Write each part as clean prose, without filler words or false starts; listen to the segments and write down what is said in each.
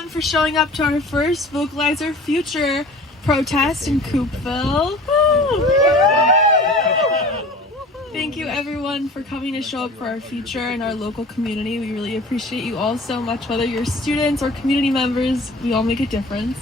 everyone for showing up to our first Vocalize Our Future protest in Coupeville. Thank you everyone for coming to show up for our future in our local community. We really appreciate you all so much, whether you're students or community members, we all make a difference.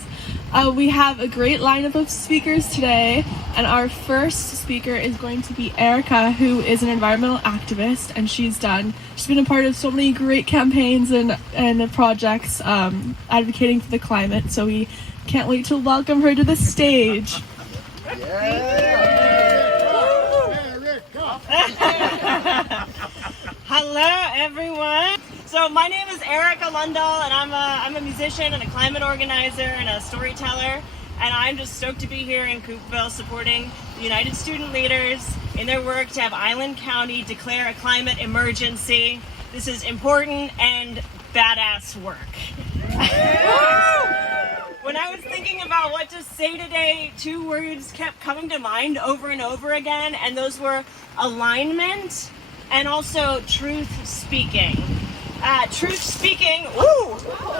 We have a great lineup of speakers today, and our first speaker is going to be Erika, who is an environmental activist, and she's been a part of so many great campaigns and projects advocating for the climate, so we can't wait to welcome her to the stage. Hello everyone. So my name is Erika Lundhal, and I'm a musician and a climate organizer and a storyteller, and I'm just stoked to be here in Coupeville supporting the United Student Leaders in their work to have Island County declare a climate emergency. This is important and badass work. When I was thinking about what to say today, two words kept coming to mind over and over again, and those were alignment and also truth speaking. Truth speaking,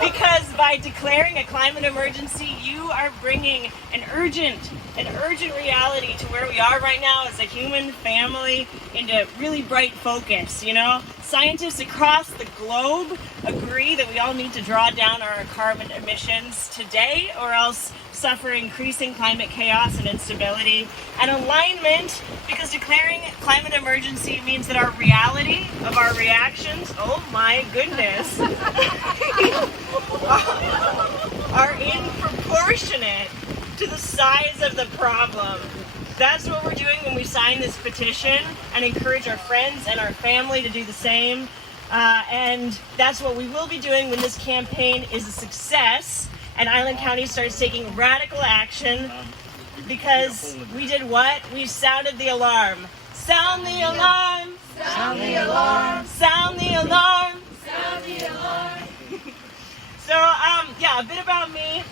because by declaring a climate emergency, you are bringing an urgent reality to where we are right now as a human family into really bright focus, you know? Scientists across the globe agree that we all need to draw down our carbon emissions today or else suffer increasing climate chaos and instability. And alignment, because declaring climate emergency means that our reality of our reactions, oh my goodness, are inproportionate to the size of the problem. That's what we're doing when we sign this petition and encourage our friends and our family to do the same. And that's what we will be doing when this campaign is a success and Island County starts taking radical action, because we did what? We sounded the alarm. Sound the alarm! Sound the alarm! Sound the alarm! Sound the alarm! So, a bit about me.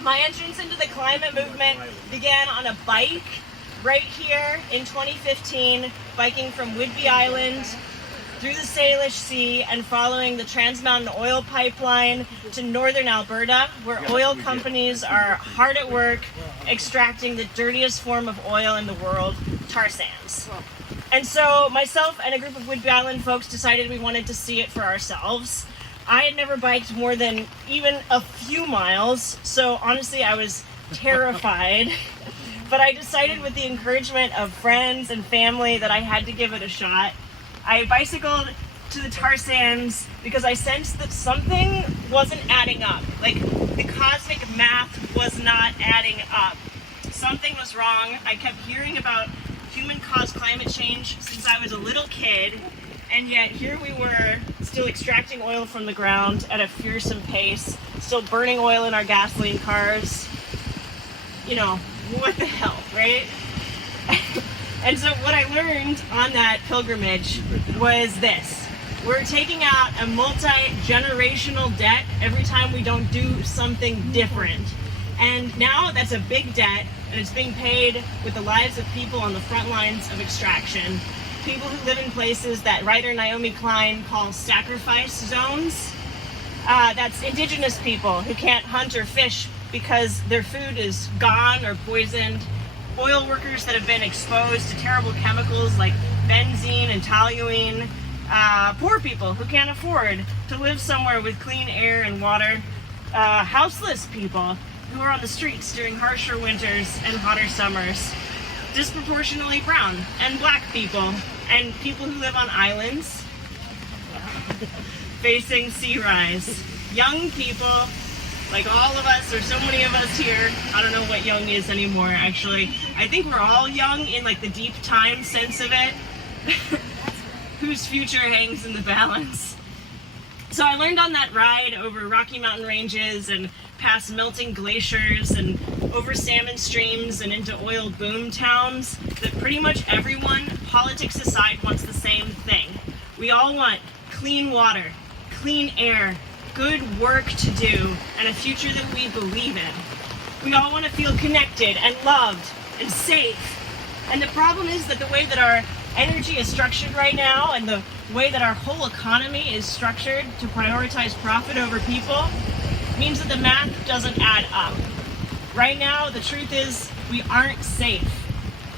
My entrance into the climate movement began on a bike right here in 2015, biking from Whidbey Island through the Salish Sea and following the Trans Mountain oil pipeline to northern Alberta, where oil companies are hard at work extracting the dirtiest form of oil in the world, tar sands. And so myself and a group of Whidbey Island folks decided we wanted to see it for ourselves. I had never biked more than even a few miles, so honestly I was terrified. But I decided, with the encouragement of friends and family, that I had to give it a shot. I bicycled to the tar sands because I sensed that something wasn't adding up. Like, the cosmic math was not adding up. Something was wrong. I kept hearing about human-caused climate change since I was a little kid, and yet here we were, still extracting oil from the ground at a fearsome pace, still burning oil in our gasoline cars. You know, what the hell, right? And so what I learned on that pilgrimage was this. We're taking out a multi-generational debt every time we don't do something different. And now that's a big debt, and it's being paid with the lives of people on the front lines of extraction. People who live in places that writer Naomi Klein calls sacrifice zones. That's indigenous people who can't hunt or fish because their food is gone or poisoned. Oil workers that have been exposed to terrible chemicals like benzene and toluene. Poor people who can't afford to live somewhere with clean air and water. Houseless people who are on the streets during harsher winters and hotter summers. Disproportionately brown and black people, and people who live on islands facing sea rise. Young people, like all of us, or so many of us here. I don't know what young is anymore, actually. I think we're all young in like the deep time sense of it, whose future hangs in the balance. So I learned on that ride over Rocky Mountain ranges and past melting glaciers and over salmon streams and into oil boom towns that pretty much everyone, politics aside, wants the same thing. We all want clean water, clean air, good work to do, and a future that we believe in. We all want to feel connected and loved and safe. And the problem is that the way that our energy is structured right now and the way that our whole economy is structured to prioritize profit over people, means that the math doesn't add up. Right now, the truth is we aren't safe.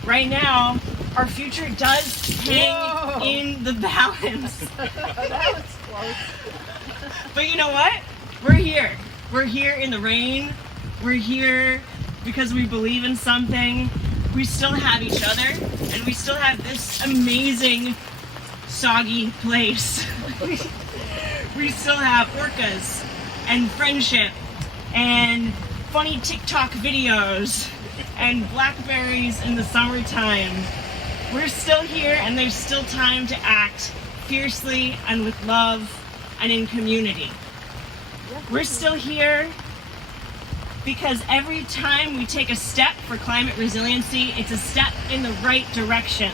Right now, our future does hang in the balance. That was close. But you know what? We're here. We're here in the rain. We're here because we believe in something. We still have each other, and we still have this amazing, soggy place. We still have orcas and friendship and funny TikTok videos and blackberries in the summertime. We're still here, and there's still time to act fiercely and with love and in community. We're still here because every time we take a step for climate resiliency, it's a step in the right direction.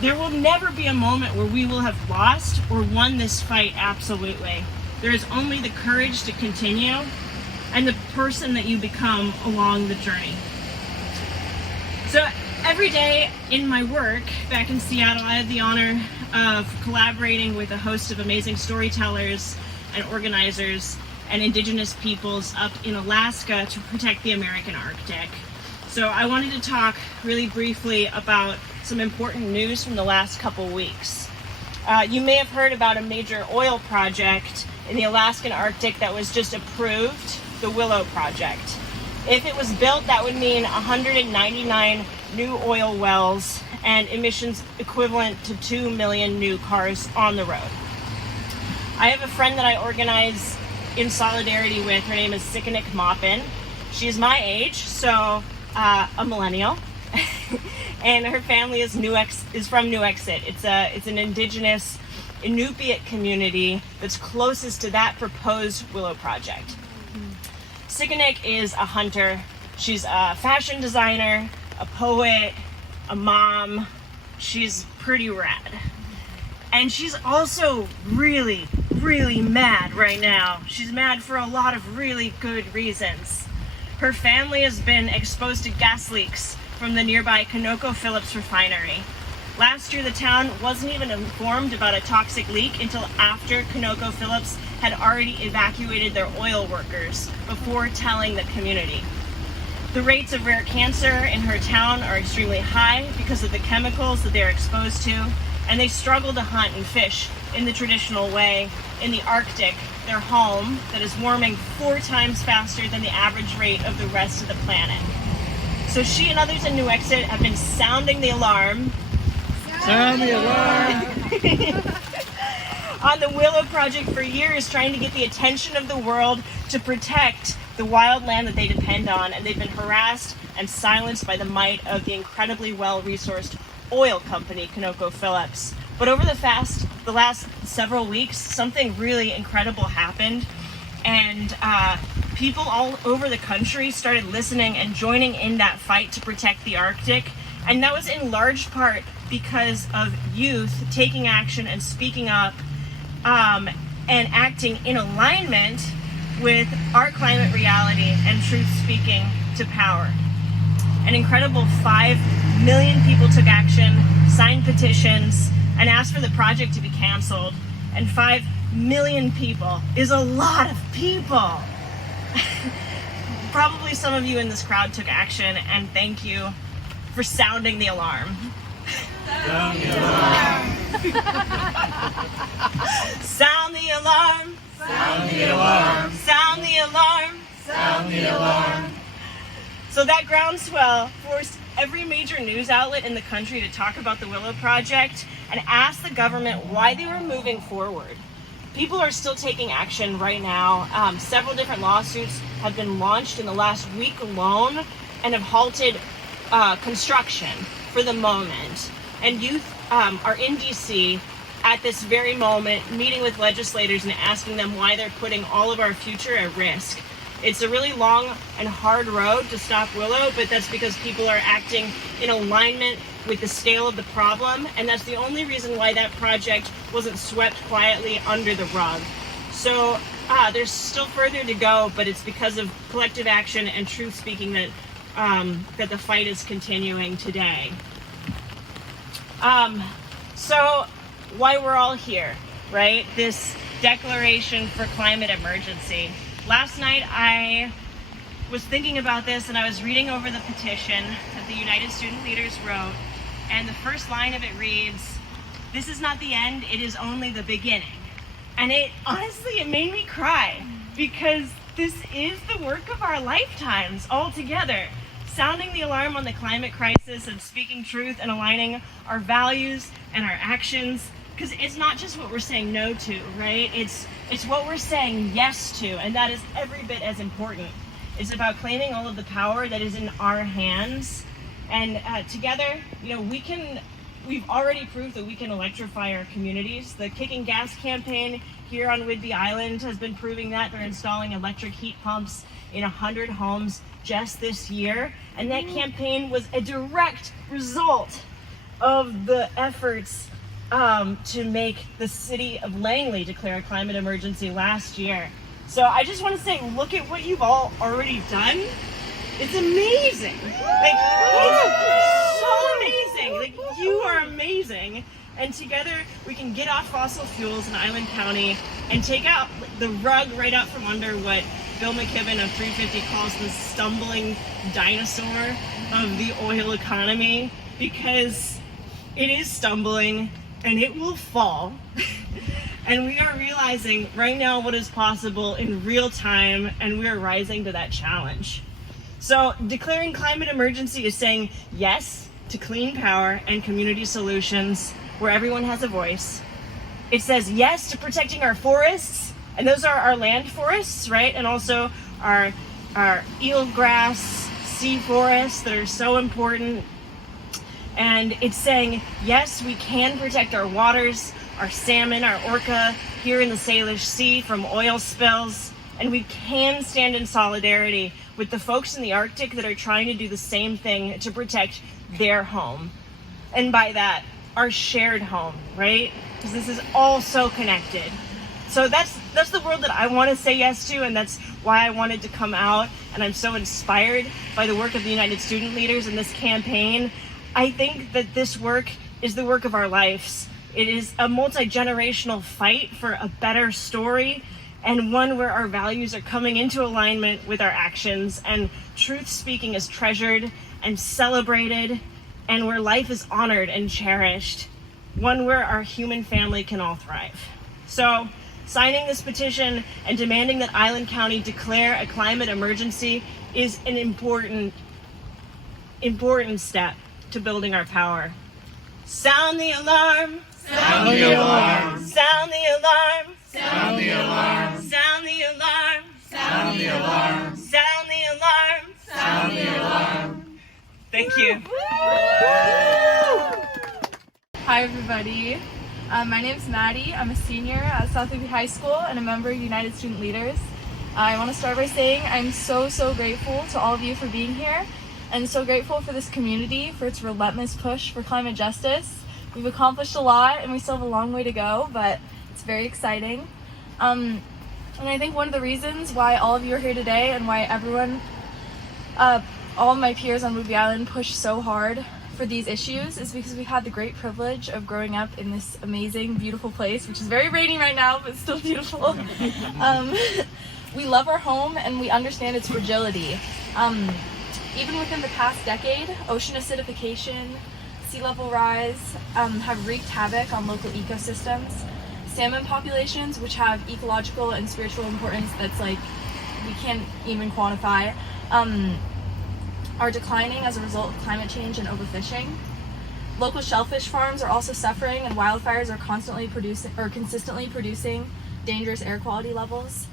There will never be a moment where we will have lost or won this fight absolutely. There is only the courage to continue and the person that you become along the journey. So every day in my work back in Seattle, I had the honor of collaborating with a host of amazing storytellers and organizers and indigenous peoples up in Alaska to protect the American Arctic. So I wanted to talk really briefly about some important news from the last couple weeks. You may have heard about a major oil project in the Alaskan Arctic that was just approved, the Willow Project. If it was built, that would mean 199 new oil wells and emissions equivalent to 2 million new cars on the road. I have a friend that I organize in solidarity with. Her name is Sikanik Maupin. She's my age, so a millennial. And her family is from Nuiqsut. It's an indigenous Inupiat community that's closest to that proposed Willow Project. Sikanik is a hunter. She's a fashion designer, a poet, a mom. She's pretty rad. And she's also really, really mad right now. She's mad for a lot of really good reasons. Her family has been exposed to gas leaks from the nearby ConocoPhillips refinery. Last year, the town wasn't even informed about a toxic leak until after ConocoPhillips had already evacuated their oil workers before telling the community. The rates of rare cancer in her town are extremely high because of the chemicals that they're exposed to, and they struggle to hunt and fish in the traditional way in the Arctic, their home that is warming 4 times faster than the average rate of the rest of the planet. So she and others in Nuiqsut have been sounding the alarm. Sound the alarm! On the Willow Project for years, trying to get the attention of the world to protect the wild land that they depend on, and they've been harassed and silenced by the might of the incredibly well-resourced oil company, ConocoPhillips. But over the last several weeks, something really incredible happened, and people all over the country started listening and joining in that fight to protect the Arctic, and that was in large part because of youth taking action and speaking up and acting in alignment with our climate reality and truth speaking to power. An incredible 5 million people took action, signed petitions, and asked for the project to be canceled. And 5 million people is a lot of people. Probably some of you in this crowd took action, and thank you for sounding the alarm. Sound the alarm! Sound the alarm! Sound the alarm! Sound the alarm! Sound the alarm! So that groundswell forced every major news outlet in the country to talk about the Willow Project and ask the government why they were moving forward. People are still taking action right now. Several different lawsuits have been launched in the last week alone and have halted construction for the moment. And youth are in DC at this very moment, meeting with legislators and asking them why they're putting all of our future at risk. It's a really long and hard road to stop Willow, but that's because people are acting in alignment with the scale of the problem, and that's the only reason why that project wasn't swept quietly under the rug. So there's still further to go, but it's because of collective action and truth speaking that that the fight is continuing today. So why we're all here, right? This declaration for climate emergency. last night I was thinking about this and I was reading over the petition that the United Student Leaders wrote, and the first line of it reads, "This is not the end, it is only the beginning." And it made me cry, because this is the work of our lifetimes all together. Sounding the alarm on the climate crisis and speaking truth and aligning our values and our actions, because it's not just what we're saying no to, right? It's what we're saying yes to, and that is every bit as important. It's about claiming all of the power that is in our hands, and together, we've already proved that we can electrify our communities. The Kicking Gas campaign here on Whidbey Island has been proving that. They're installing electric heat pumps in 100 homes just this year, and that campaign was a direct result of the efforts to make the city of Langley declare a climate emergency last year. So I just want to say, look at what you've all already done. It's amazing. It's so amazing. You are amazing. And together we can get off fossil fuels in Island County and take out the rug right out from under what Bill McKibben of 350 calls the stumbling dinosaur of the oil economy, because it is stumbling and it will fall. And we are realizing right now what is possible in real time, and we are rising to that challenge. So declaring climate emergency is saying yes to clean power and community solutions where everyone has a voice. It says yes to protecting our forests, and those are our land forests, right? And also our eelgrass sea forests that are so important. And it's saying, yes, we can protect our waters, our salmon, our orca here in the Salish Sea from oil spills. And we can stand in solidarity with the folks in the Arctic that are trying to do the same thing to protect their home. And by that, our shared home, right? Because this is all so connected. So that's the world that I want to say yes to, and that's why I wanted to come out. And I'm so inspired by the work of the United Student Leaders in this campaign. I think that this work is the work of our lives. It is a multi-generational fight for a better story, and one where our values are coming into alignment with our actions, and truth speaking is treasured and celebrated, and where life is honored and cherished. One where our human family can all thrive. So, signing this petition and demanding that Island County declare a climate emergency is an important step to building our power. Sound the alarm! Sound the alarm! Sound the alarm! Sound the alarm! Sound the alarm! Sound the alarm! Sound the alarm! Sound the alarm! Thank you. Hi everybody, my name is Maddy. I'm a senior at South Whidbey High School and a member of United Student Leaders. I want to start by saying I'm so grateful to all of you for being here, and so grateful for this community for its relentless push for climate justice. We've accomplished a lot and we still have a long way to go, but it's very exciting. And I think one of the reasons why all of you are here today and why everyone, all of my peers on Whidbey Island push so hard for these issues is because we've had the great privilege of growing up in this amazing, beautiful place, which is very rainy right now, but still beautiful. We love our home and we understand its fragility. Even within the past decade, ocean acidification, sea level rise have wreaked havoc on local ecosystems. Salmon populations, which have ecological and spiritual importance that's like we can't even quantify, are declining as a result of climate change and overfishing. Local shellfish farms are also suffering, and wildfires are consistently producing dangerous air quality levels.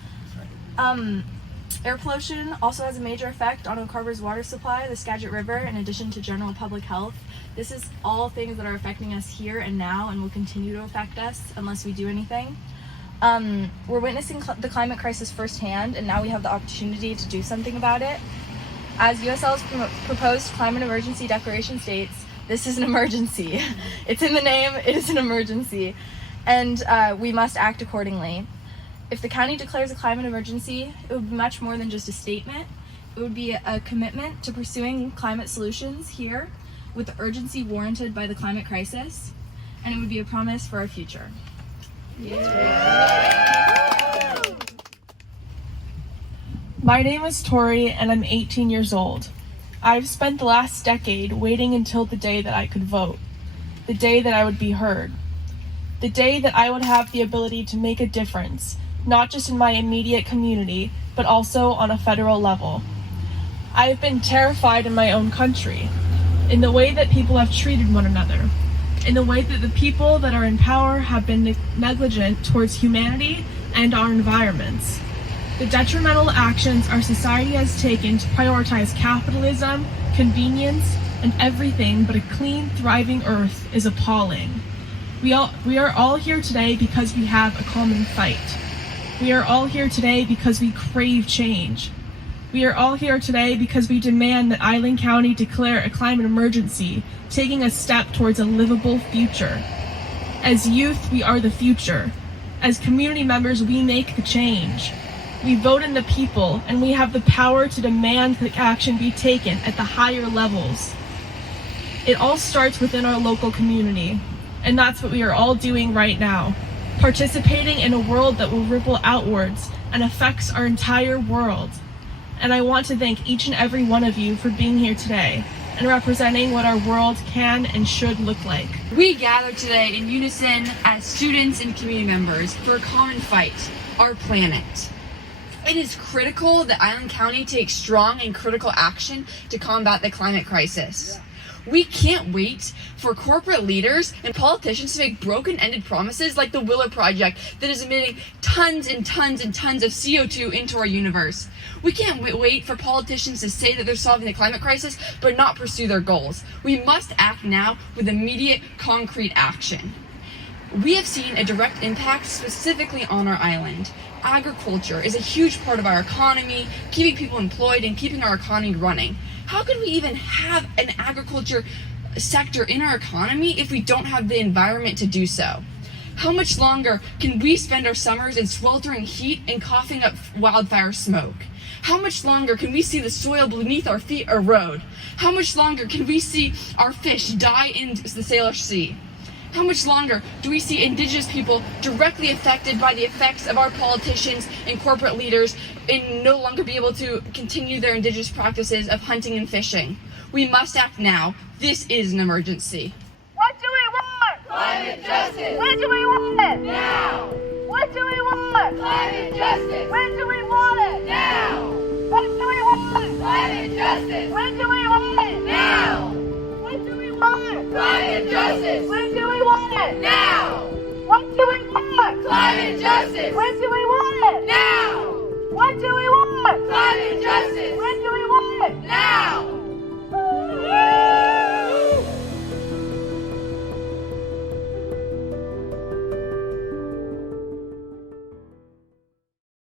Air pollution also has a major effect on Oak Harbor's water supply, the Skagit River, in addition to general public health. This is all things that are affecting us here and now and will continue to affect us unless we do anything. We're witnessing the climate crisis firsthand, and now we have the opportunity to do something about it. As USL's proposed climate emergency declaration states, this is an emergency. It's in the name, it is an emergency. And we must act accordingly. If the county declares a climate emergency, it would be much more than just a statement. It would be a commitment to pursuing climate solutions here with the urgency warranted by the climate crisis, and it would be a promise for our future. Yeah. My name is Torrey, and I'm 18 years old. I've spent the last decade waiting until the day that I could vote, the day that I would be heard, the day that I would have the ability to make a difference, not just in my immediate community, but also on a federal level. I have been terrified in my own country, in the way that people have treated one another, in the way that the people that are in power have been negligent towards humanity and our environments. The detrimental actions our society has taken to prioritize capitalism, convenience, and everything but a clean, thriving earth is appalling. We are all here today because we have a common fight. We are all here today because we crave change. We are all here today because we demand that Island County declare a climate emergency, taking a step towards a livable future. As youth, we are the future. As community members, we make the change. We vote in the people, and we have the power to demand that action be taken at the higher levels. It all starts within our local community, and that's what we are all doing right now, participating in a world that will ripple outwards and affects our entire world. And I want to thank each and every one of you for being here today and representing what our world can and should look like. We gather today in unison as students and community members for a common fight, our planet. It is critical that Island County takes strong and critical action to combat the climate crisis. We can't wait for corporate leaders and politicians to make broken-ended promises like the Willow Project that is emitting tons and tons and tons of CO2 into our universe. We can't wait for politicians to say that they're solving the climate crisis but not pursue their goals. We must act now with immediate, concrete action. We have seen a direct impact specifically on our island. Agriculture is a huge part of our economy, keeping people employed and keeping our economy running. How can we even have an agriculture sector in our economy if we don't have the environment to do so? How much longer can we spend our summers in sweltering heat and coughing up wildfire smoke? How much longer can we see the soil beneath our feet erode? How much longer can we see our fish die in the Salish Sea? How much longer do we see Indigenous people directly affected by the effects of our politicians and corporate leaders and no longer be able to continue their Indigenous practices of hunting and fishing? We must act now. This is an emergency. What do we want? Climate justice. When do we want it? Now. What do we want? Climate justice. When do we want it? Now. What do we want? Climate justice. When do we want it? Now. What do we want? Climate justice. When do we want it? Now. What do we want? Climate justice. When do we want it? Now.